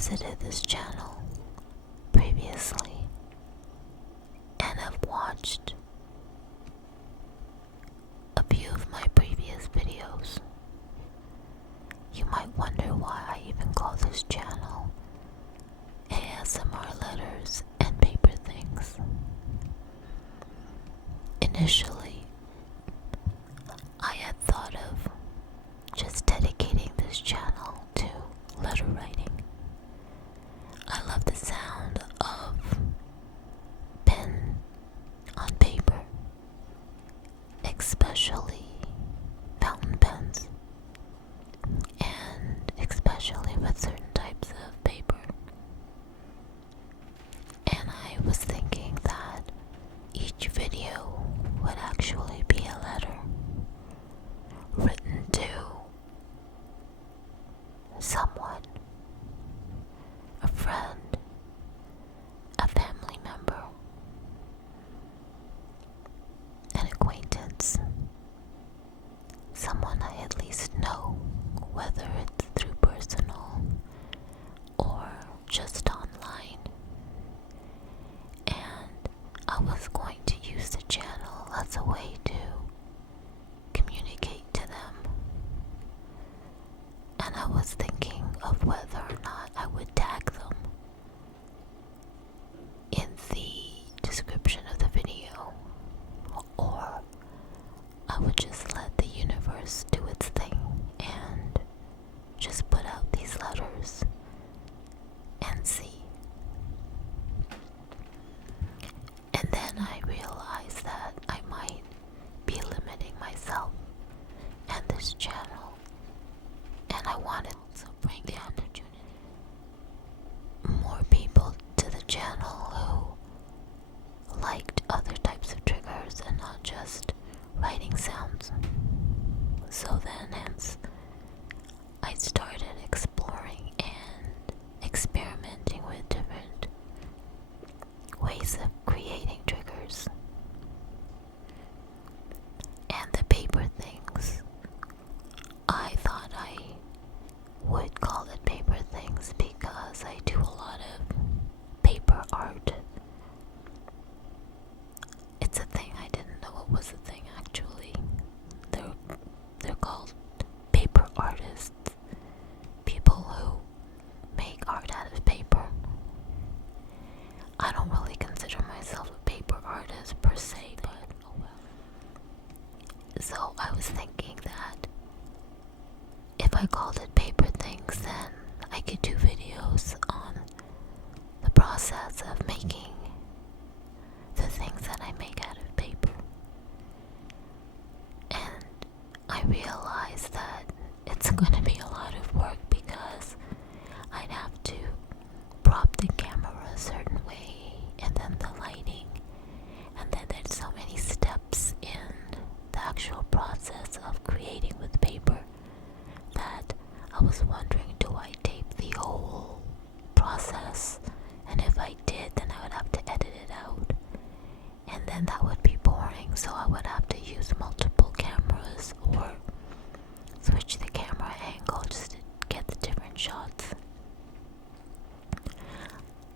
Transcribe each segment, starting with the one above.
visited this channel previously and have watched a few of my previous videos, you might wonder why I even call this channel ASMR Letters and Paper Things. Initially, I had thought of just dedicating this channel to letter writing. I love the sound of pen on paper, especially fountain pens, and especially with certain types of paper. And I was thinking that each video would actually be a letter written to someone, a friend, a family member, an acquaintance, someone I at least know, whether it's through personal or just online. And I was going to use the channel as a way to communicate to them. And I was thinking of whether or not I would tag them in the description of the video, or I would just let the universe do its thing and just put out these letters and see. And then I realized that I might be limiting myself and this channel, and I wanted to bring the opportunity more people to the channel who liked other types of triggers and not just writing sounds. So then, hence, I started exploring and experimenting with different ways of creating triggers. And the paper things, I thought I would call it paper things because I do a lot of paper art. It's a thing. I didn't know it was a thing, actually. They're called paper artists, people who make art out of paper. I don't really consider myself a paper artist per se, but oh well. So I was thinking that if I called it paper things, then I could do videos on the process of making the things that I make out of paper. And I realized that it's going to be a lot of work because I'd have to prop the camera a certain way, and then the lighting, and then there's so many steps in the actual process of creating with paper that I was wondering, do I tape the whole process? And if I did, then I would have to edit it out, and then that would be boring, so I would have to use multiple cameras or switch the camera angle just to get the different shots.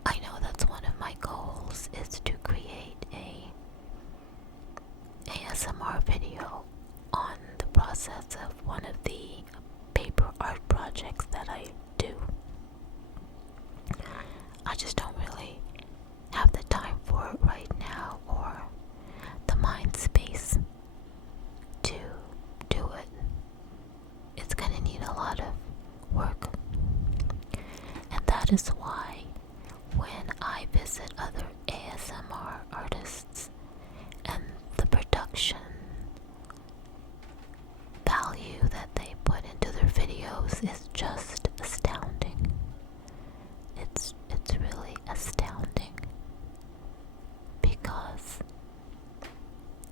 I know that's one of my goals, is to create a ASMR video on the process of one of the paper art projects that I do. I just don't really have the time for it right now, or the mind space to do it. It's gonna need a lot of work. And that is why when I visit other ASMR artists and the production value that they put into their videos is just astounding. It's really astounding because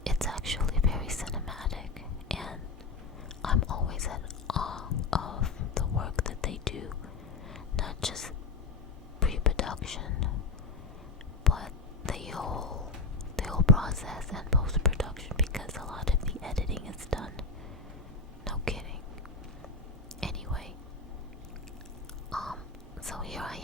it's actually very cinematic, and I'm always at awe of the work that they do, not just pre-production, but the whole process and post-production, because a lot of the editing is done. No kidding. Anyway, so here I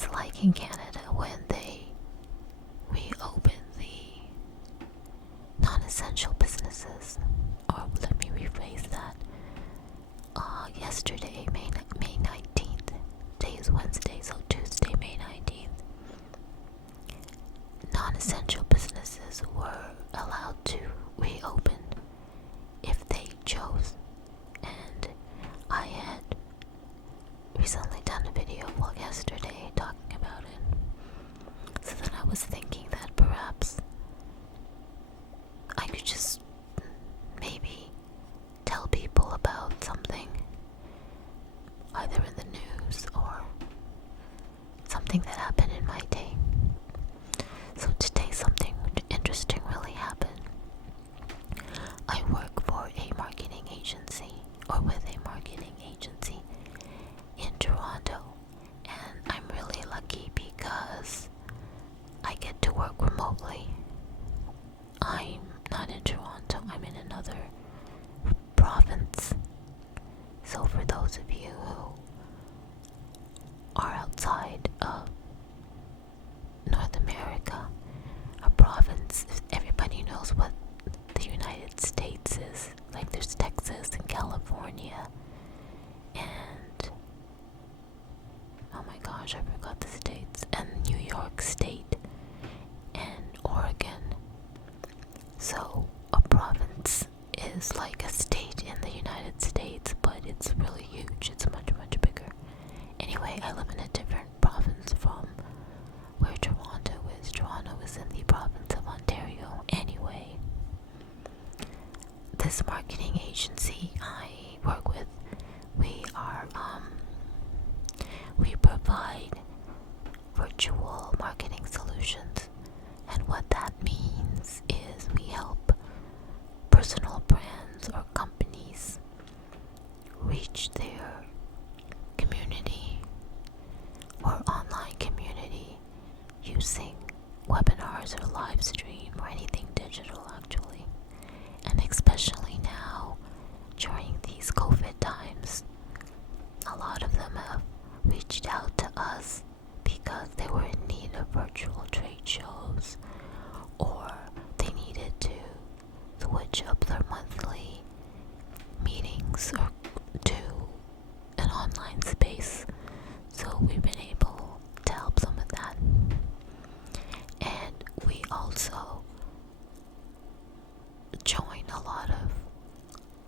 it's like in Canada when they reopen the non-essential businesses. Or let me rephrase that. Yesterday, May 19th, today is Wednesday, so Tuesday, May 19th, non-essential businesses were allowed to reopen if they chose. And I had recently done a video, well, yesterday, talking about it. So then I was thinking that perhaps I could just maybe tell people about something, either in the news or something that happened in my day. So today something interesting really happened. I work for a marketing agency, or with a marketing agency in Toronto, and I'm really lucky because I get to work remotely. I'm not in Toronto, I'm in another province. So for those of you who are outside of North America, a province, everybody knows what the United States is. Like there's Texas and California and oh my gosh, I forgot the states, and New York State and Oregon. So a province is like a state in the United States, but it's really huge. It's much, much bigger. Anyway, I live in a different province from where Toronto is. Toronto is in the province of Ontario. Anyway, this marketing agency I work with, we provide virtual marketing solutions. And what that means is we help personal brands or companies reach their community or online community using webinars or live stream or anything digital, actually. And especially now during these COVID times, a lot of them have reached out to us because they were in need of virtual trade shows, or they needed to switch up their monthly meetings or to an online space. So we've been able to help some with that. And we also join a lot of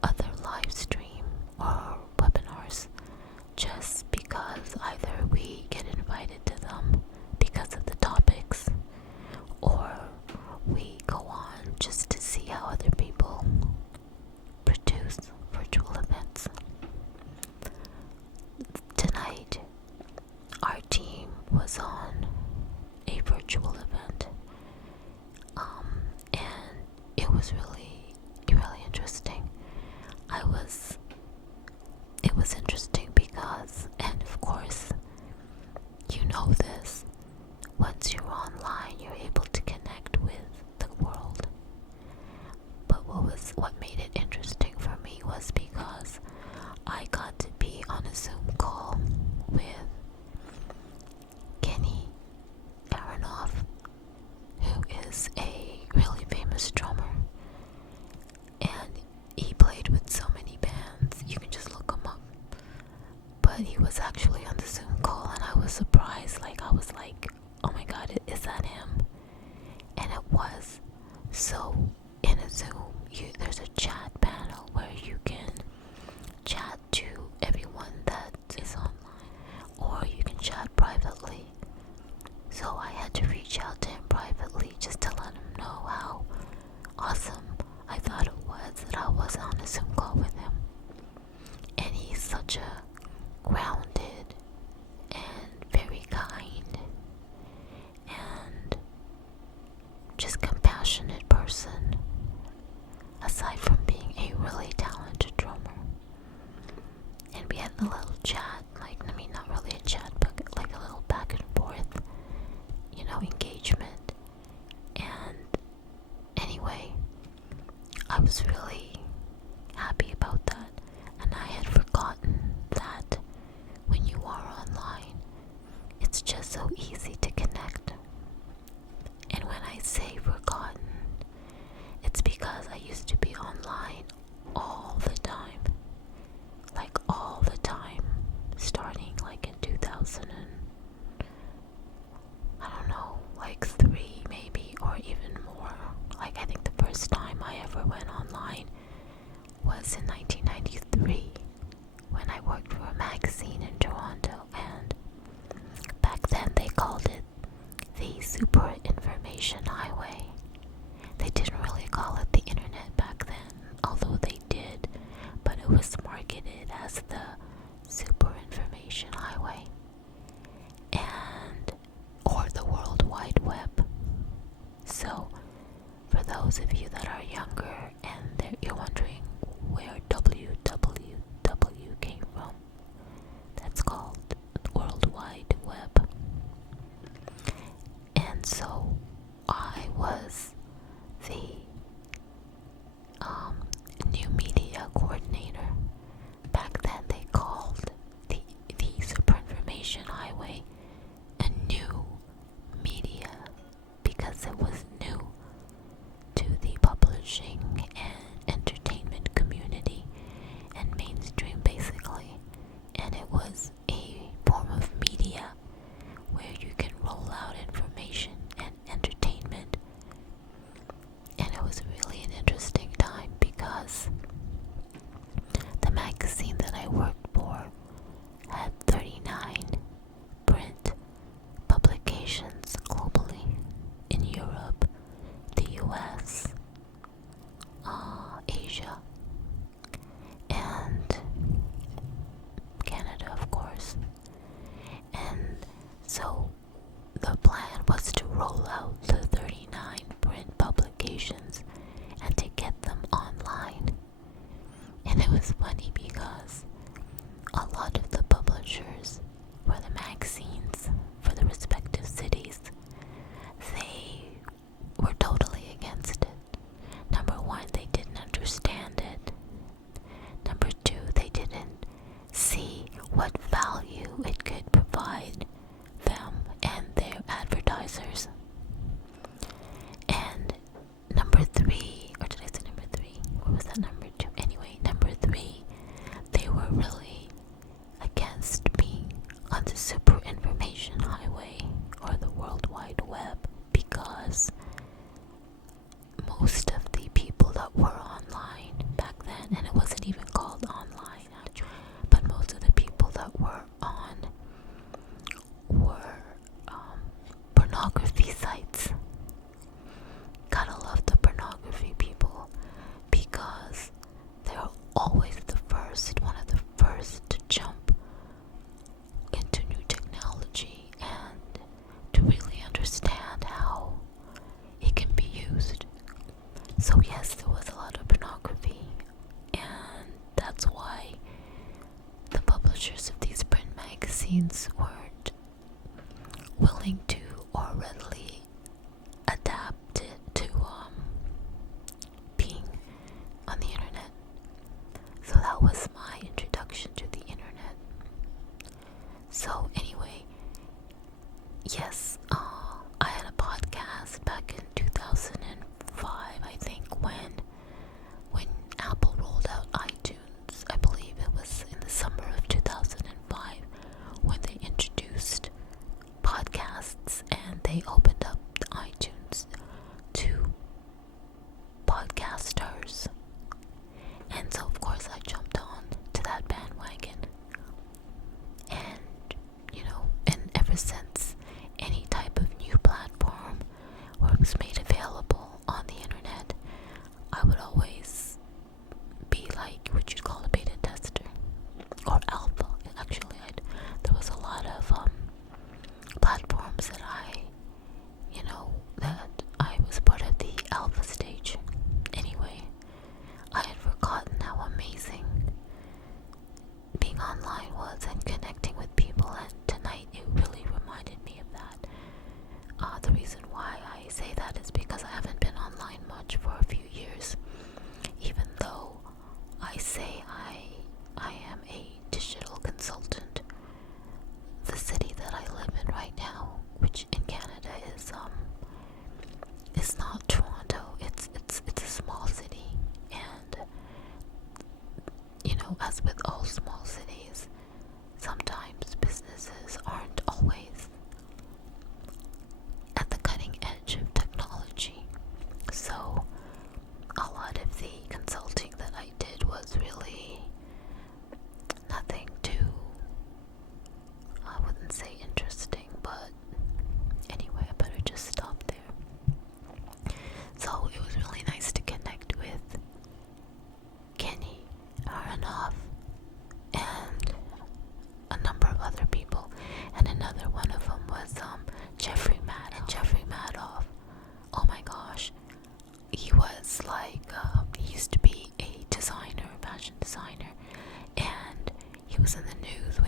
other live stream or webinars just because either we get invited to them because of the topics, or we go on just to see how other people produce virtual events. Tonight, our team was on a virtual event, and it was really, really interesting. It was interesting because, and of course, you know this, once you're online, you're able to connect with the world. But what made it interesting for me was because I got to be on a Zoom call with Kenny Aronoff, who is a really famous drummer, and he played with so many bands. You can just look him up. But he was actually on the Zoom call, and I was surprised. I was like, oh my god, is that him? And it was. So in a Zoom, there's a chat panel where you can chat to everyone that is online, or you can chat privately. So I had to reach out to him privately just to let him know how awesome I thought it was that I was on a Zoom call with him. And he's such a grounded and very kind and just compassionate person, aside from being a really talented drummer. And we had a little chat, not really a chat, but like a little back and forth, engagement. And anyway, I was really happy about that, and I had forgotten that when you are online, it's just so worked for a magazine in Toronto, and back then they called it the Super Information Highway. They didn't really call it the internet back then, although they did, but it was marketed as the Super Information Highway, and or the World Wide Web. So, for those of you that are younger and you're wondering where www came from, that's called World Wide Web. And so I was the new media coordinator. Back then they called the Super Information Highway a new media because it was new to the publishing and entertainment community and mainstream basically, and it was a form of media where you can roll out information and entertainment. And it was really an interesting time because the magazine that I worked for had 39 print publications globally in Europe, the US, Asia, and Canada, of course. And so the plan was to roll out the 39 print publications and to get them online. And it was funny because a lot of the publishers for the magazines for the respective cities, they were totally against it. Number one, they didn't understand it. Number two, they didn't see what value it could provide them and their advertisers. And number three, or did I say number three? Or was that number two? Anyway, number three, they were really against being on the Super Information Highway or the World Wide Web because most of the people that were online back then, and it wasn't even called online actually, but most of the people that were on were pornography sites. Gotta love the pornography people because they're always one of the first to jump into new technology and to really understand how it can be used. So yes, there was a lot of pornography, and that's why the publishers of these print magazines weren't willing to or readily adapt it to being on the internet. So that was my introduction to the internet. So anyway, yes, I had a podcast back in 2005, I think, when Apple rolled out iTunes. I believe it was in the summer of 2005 when they introduced podcasts and they opened up iTunes to podcasters. And so of course I jumped on to that bandwagon. And and ever since any type of new platform was made available on the internet, I would always be like what you'd call a beta tester or alpha. Actually, there was a lot of platforms that I was part of the alpha stage. Anyway, I had forgotten how amazing being online was and connecting with people, and tonight it really reminded me of that. The reason why I say that is because I haven't been online much for a few years, even though I say I am a digital consultant. The city that I live in right now, which in Canada is not Toronto. It's a small city, and as with all small cities, sometimes businesses aren't always at the cutting edge of technology. So a lot of the consulting that I did was really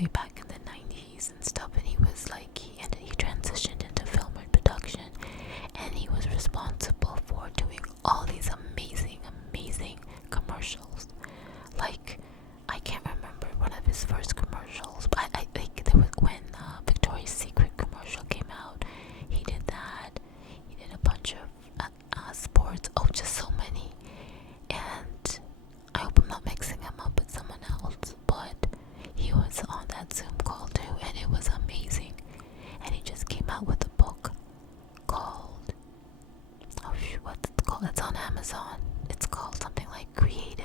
way back in the 90s and stuff, and he was like, he transitioned into film and production, and he was responsible for doing all these amazing commercials. Like, I can't remember one of his first commercials, but I think there was when Victoria's Secret commercial came out. He did that. He did a bunch of sports. Oh, just so many. And I hope I'm not mixing him up with someone else, but he was on that Zoom call too, and it was amazing. And he just came out with a book called, oh shoot, what's it called? It's on Amazon. It's called something like Creative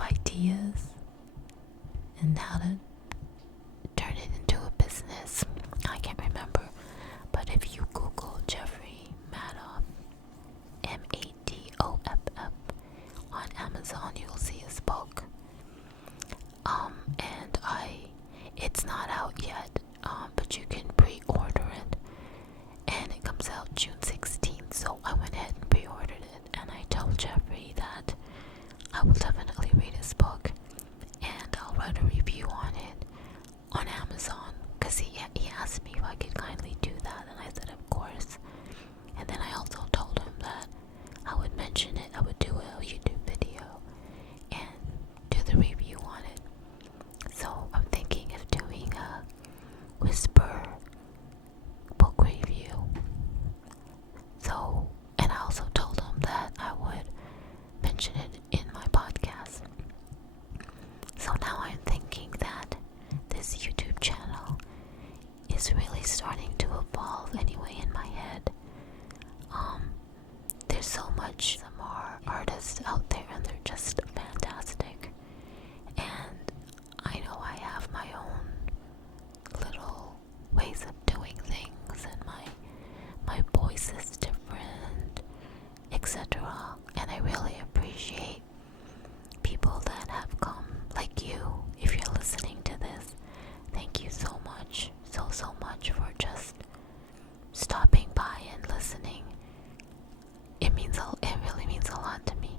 Ideas and How to Turn It into a Business. I can't remember, but if you Google Jeffrey Madoff, Madoff, on Amazon, you'll see his book. And it's not out yet, but you can pre-order it, and it comes out June 16th. So I went ahead and pre-ordered it, and I told Jeffrey that I will definitely read his book, and I'll write a review on it on Amazon, because he asked me if I could kindly do that, and I said of course. And then I also told him that I would mention it, I would do a YouTube video and do the review on it. So I'm thinking of doing a whisper book review. So, and I also told him that I would mention it in my podcast. So now I'm thinking that this YouTube channel is really starting to evolve anyway in my head. There's so much more artists out there, and they're just fantastic. And I know I have my own little ways of doing things, and my voice is different, etc. And I really appreciate people that have come, like you. If you're listening to this, thank you so much, so much for just stopping by and listening. It really means a lot to me.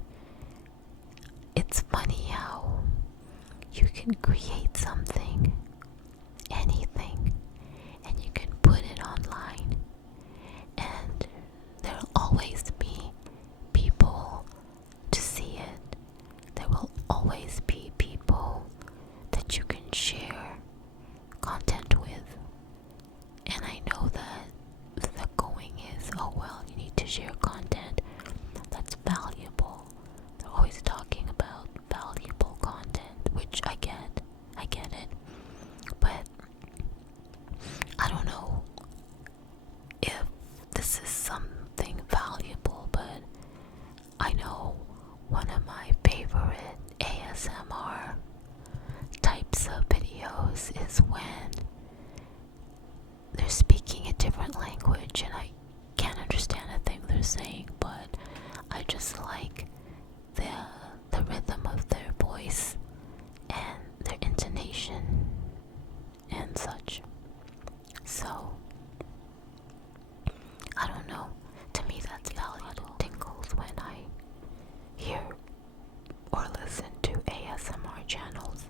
It's funny how you can create something, anything, and you can put it online, and there'll always be people to see it. There will always be people that you can share content with. And I know that the going is, oh well, you need to share content that's valuable. They're always talking about valuable content, which I get it. But I don't know if this is something valuable, but I know one of my favorite ASMR types of videos is when they're speaking a different language and I can't understand a thing they're saying, but I just like the rhythm of their voice and their intonation and such. So I don't know, to me that's valuable. Tingles when I hear or listen to ASMR channels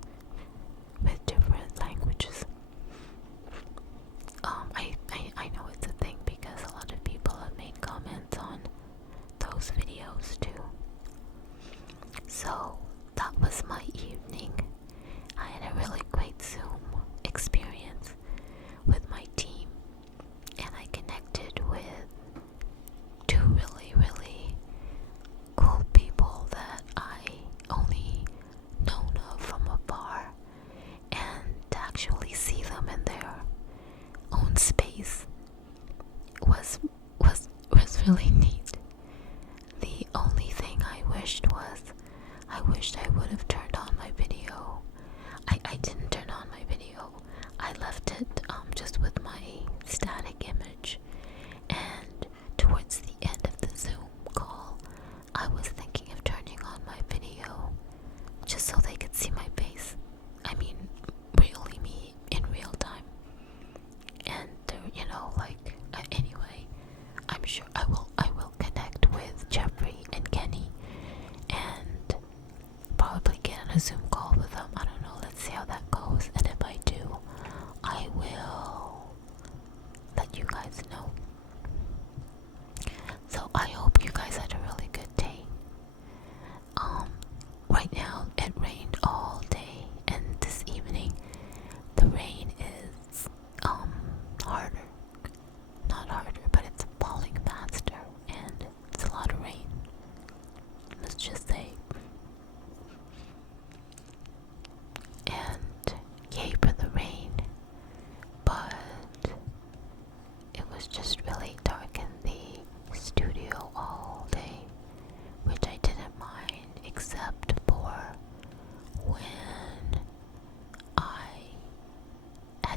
with different languages. I know it's a thing because a lot of people have made comments on those videos too. So that was my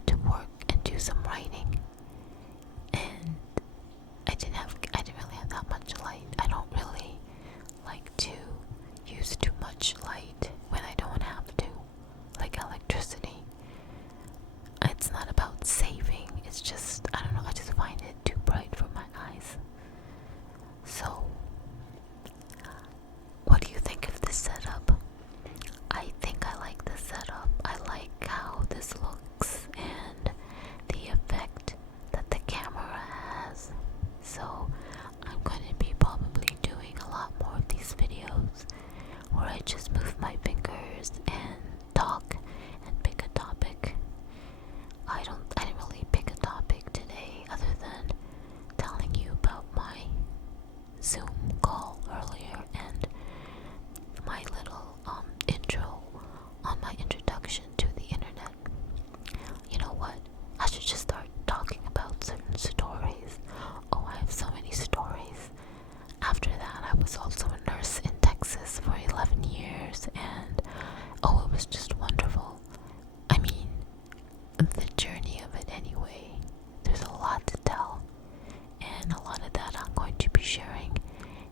had to work and do some writing, and I didn't really have that much light. I don't really like to use too much light when I don't have to, like electricity. It's not about saving, it's just, I don't know, I just find it too bright for my eyes. So, what do you think of this setup? I think I like this setup. I like how this looks and the effect that the camera has. So, I'm going to be probably doing a lot more of these videos where I just move my fingers and talk and pick a topic. I didn't really pick a topic today other than telling you about my Zoom call earlier and my little intro on my introduction to the internet. You know what? I should just start talking about certain stories. Oh, I have so many stories. After that, I was also a nurse in Texas for 11 years, and oh, it was just wonderful. I mean, the journey of it anyway. There's a lot to tell, and a lot of that I'm going to be sharing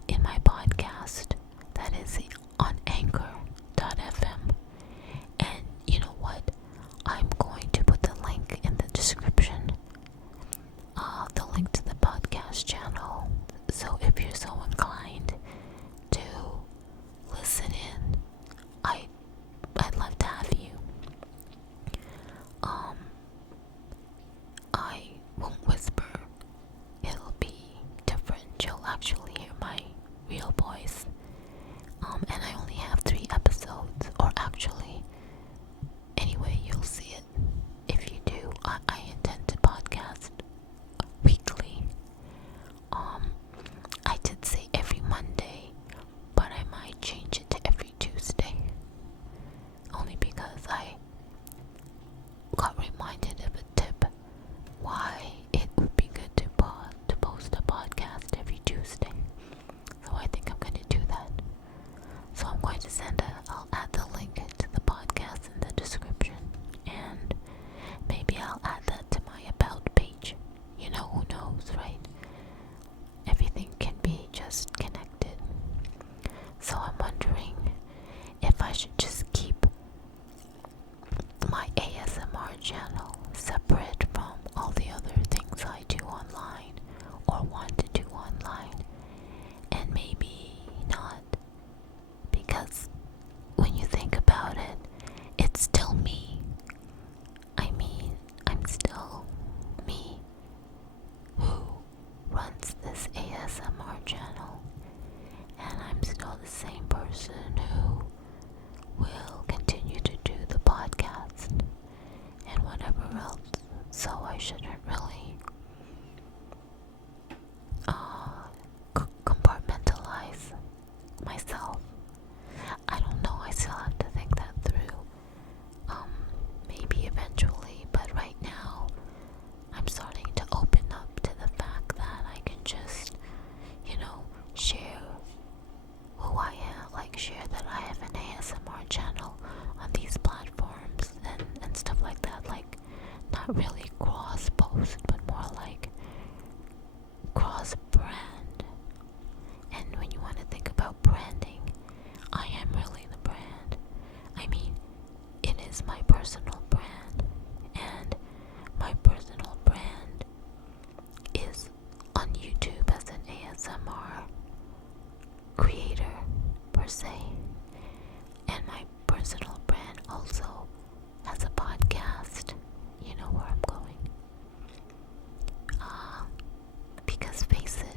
in my podcast that is on anchor.fm. And you know what? I'm going to put the link in the description, the link to the podcast channel. So if you're so inclined to listen in, I'd love to have you. I won't whisper. It'll be different. You'll actually hear my real voice. And I only have 3 episodes, or actually, anyway, you'll see it. If you do, I intend to podcast weekly. I did say every Monday, but I might change it to every Tuesday. Only because I got reminded of a tip why it would be good to post a podcast every Tuesday. So I think I'm going to do that. So I'm going to I'll add the link to the podcast in the description, and maybe I'll add that to my about page. You know, who knows, right? Everything can be just connected. So I'm wondering if I should just keep my ASMR channel separate from all the other things I do online or want to do online, and maybe not, because when you think about it, it's still me. I mean, I'm still me who runs this ASMR channel, and I'm still the same person who will continue to do the podcast and whatever else. So I shouldn't really compartmentalize myself. I don't know, I still have to think that through. Maybe eventually, but right now I'm starting to open up to the fact that I can just, share who I am, like share that I have an ASMR channel on these platforms and stuff like that, like not really cross post, but more like cross brand. And when you want to think about branding, I am really the brand. I mean, it is my personal brand, and my personal brand is on YouTube as an ASMR creator per se, and my personal brand also has a podcast. You know where I'm going. Because face it,